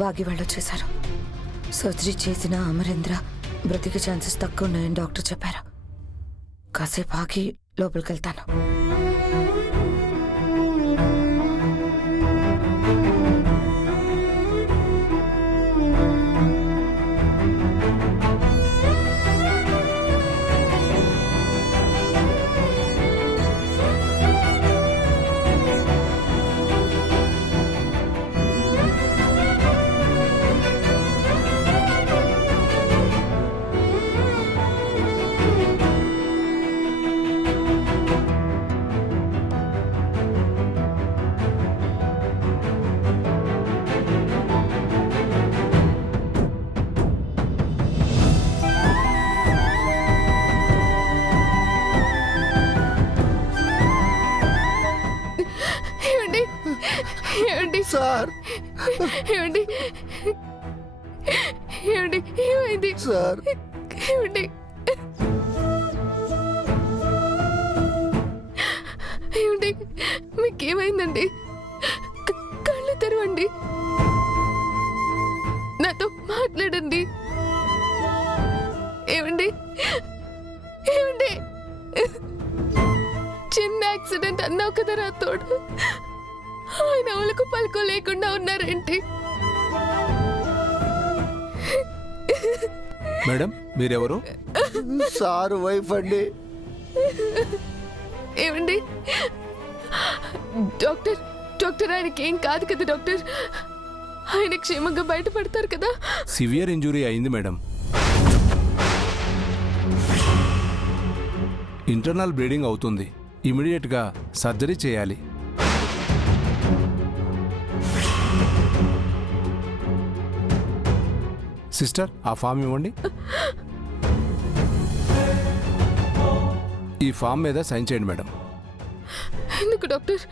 బాగి వాళ్ళు వచ్చేశారు. సర్జరీ చేసిన అమరేంద్ర బ్రతికే ఛాన్సెస్ తక్కువ ఉన్నాయని డాక్టర్ చెప్పారు. కాసేపు ఆగి లోపలికి వెళ్తాను. సార్ ఏమండి ఏమండి ఏమైంది సార్ ఏమండి ఏమండి మీకేమైందండి? కళ్ళు తెరవండి, నాతో మాట్లాడండి. ఏమండి ఏమండి చిన్న యాక్సిడెంట్ అన్నావు కదా నా తోడు, ఆయన వాళ్ళకు పలుకో లేకుండా ఉన్నారేంటి? మేడం మీరెవరు? సారు వైఫ్ అండి. ఏమండి డాక్టర్ డాక్టర్ ఆయనకి ఏం కాదు కదా డాక్టర్? ఆయన క్షేమంగా బయటపడతారు కదా? సివియర్ ఇంజురీ అయింది మేడం. ఇంటర్నల్ బ్లీడింగ్ అవుతుంది. ఇమీడియట్గా సర్జరీ చేయాలి. సిస్టర్ ఆ ఫామ్ ఇవ్వండి. ఈ ఫామ్ మీద సైన్ చేయండి మేడం. ఎందుకు డాక్టర్?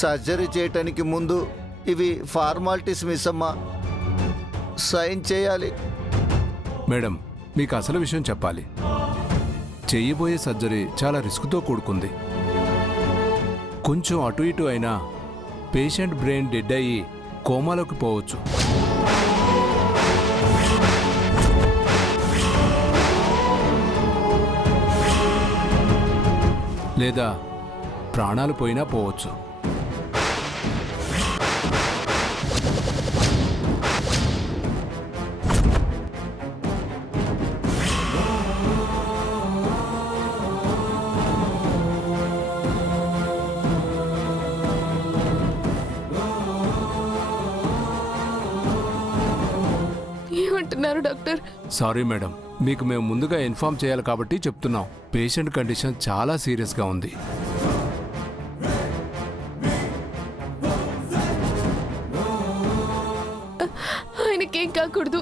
సర్జరీ చేయటానికి ముందు ఇవి ఫార్మాలిటీస్ మిస్ అమ్మా, సైన్ చేయాలి. మేడం మీకు అసలు విషయం చెప్పాలి. చేయబోయే సర్జరీ చాలా రిస్క్తో కూడుకుంది. కొంచెం అటు ఇటు అయినా పేషెంట్ బ్రెయిన్ డెడ్ అయ్యి కోమాలోకి పోవచ్చు. లేదా ప్రాణాలు పోయినా పోవచ్చు. ఏమంటున్నారు డాక్టర్? సారీ మేడం, మీకు మేము ముందుగా ఇన్ఫార్మ్ చేయాలి కాబట్టి చెప్తున్నాం. పేషెంట్ కండిషన్ చాలా సీరియస్గా ఉంది. ఆయనకేం కాకూడదు.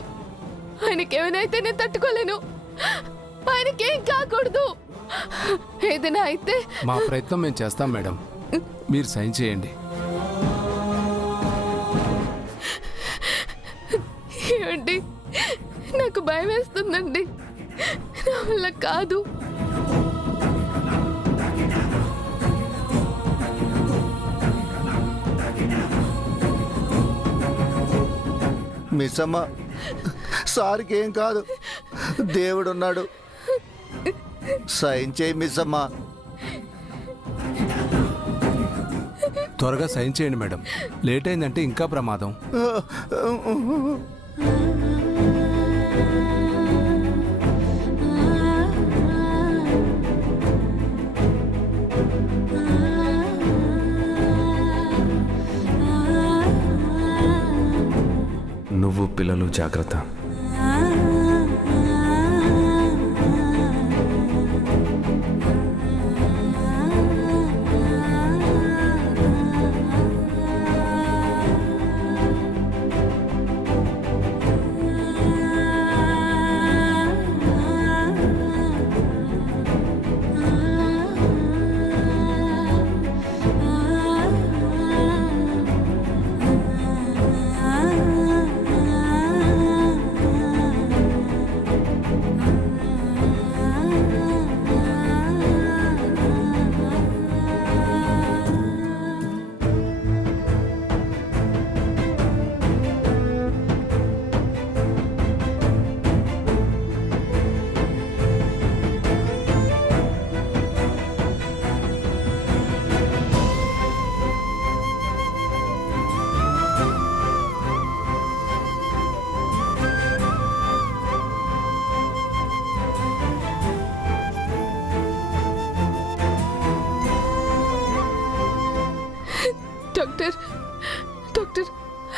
ఆయనకేమైనా అయితే నేను తట్టుకోలేను. ఆయనకేం కాకూడదు. ఏదైనా అయితే మా ప్రయత్నం మేము చేస్తాం మేడం. మీరు సైన్ చేయండి. ఏమండి నాకు భయం వేస్తుందండి, నా వల్ల కాదు. మిస్ అమ్మ, సార్కి ఏం కాదు, దేవుడున్నాడు. సైన్ చేయి మిస్ అమ్మ. త్వరగా సైన్ చేయండి మేడం. లేట్ అయిందంటే ఇంకా ప్రమాదం. నువ్వు పిల్లలు జాగ్రత్త.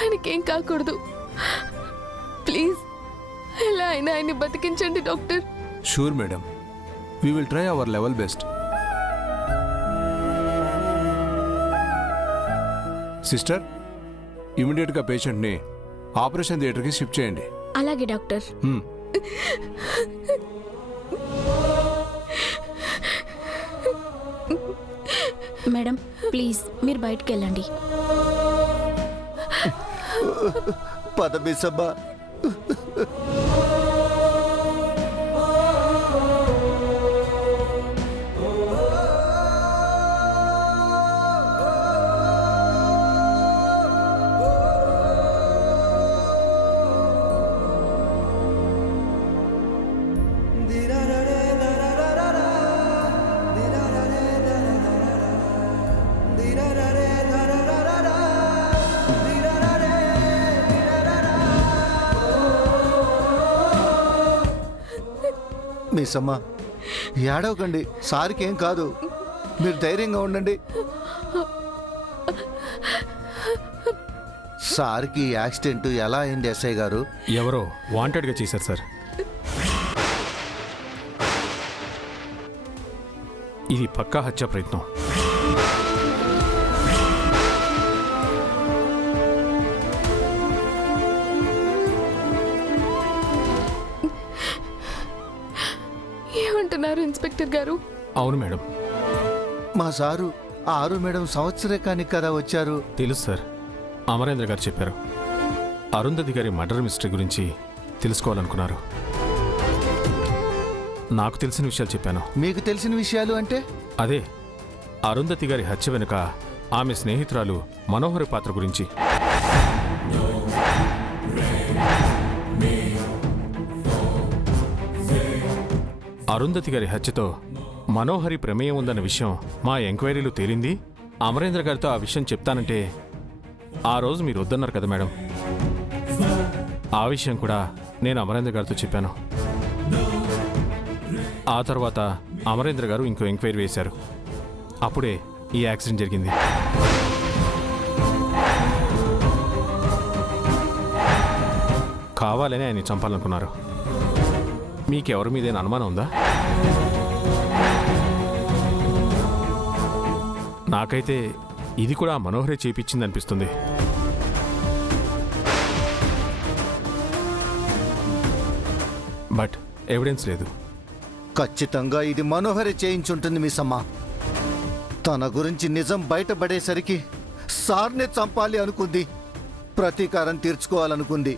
ఆయనకేం కాకూడదు. ప్లీజ్ ఎలా అయినా ఆయన్ని బతికించండి doctor. Sure madam, we will try our level best. Sister, ఇమీడియట్గా పేషెంట్ని ఆపరేషన్ థియేటర్కి షిఫ్ట్ చేయండి. అలాగే డాక్టర్. మేడం ప్లీజ్ మీరు బయటికి వెళ్ళండి. పద మిస్సమ్మ. మిస్సమ్మ, ఏడవకండి, సార్కి ఏం కాదు, మీరు ధైర్యంగా ఉండండి. సార్కి యాక్సిడెంట్ ఎలా అయింది ఎస్ఐ గారు? ఎవరో వాంటెడ్గా చేశారు సార్. ఇది పక్కా హత్య ప్రయత్నం. ఏమంటున్నారు ఇన్స్పెక్టర్ గారు? అవును మేడం. మా సారు 6 మేడం సంవత్సరకానికి కదా వచ్చారు. తెలుసు సార్, అమరేంద్ర గారు చెప్పారు. అరుంధతి గారి మర్డర్ మిస్టరీ గురించి తెలుసుకోవాలనుకున్నారు. నాకు తెలిసిన విషయాలు చెప్పాను. మీకు తెలిసిన విషయాలు అంటే? అదే అరుంధతి గారి హత్య వెనుక ఆమె స్నేహితురాలు మనోహరి పాత్ర గురించి. అరుంధతి గారి హత్యతో మనోహరి ప్రమేయం ఉందన్న విషయం మా ఎంక్వైరీలో తేలింది. అమరేంద్ర గారితో ఆ విషయం చెప్తానంటే ఆ రోజు మీరు వద్దన్నారు కదా మేడం. ఆ విషయం కూడా నేను అమరేంద్ర గారితో చెప్పాను. ఆ తర్వాత అమరేంద్ర గారు ఇంకో ఎంక్వైరీ వేశారు. అప్పుడే ఈ యాక్సిడెంట్ జరిగింది. కావాలని ఆయన్ని చంపాలనుకున్నారు. మీకెవరి మీదైనా అనుమానం ఉందా? నాకైతే ఇది కూడా మనోహరే చేపించింది అనిపిస్తుంది. బట్ ఎవిడెన్స్ లేదు. ఖచ్చితంగా ఇది మనోహరి చేయించుంటుంది మిస్సమ్మ. తన గురించి నిజం బయటపడేసరికి సార్నే చంపాలి అనుకుంది, ప్రతీకారం తీర్చుకోవాలనుకుంది.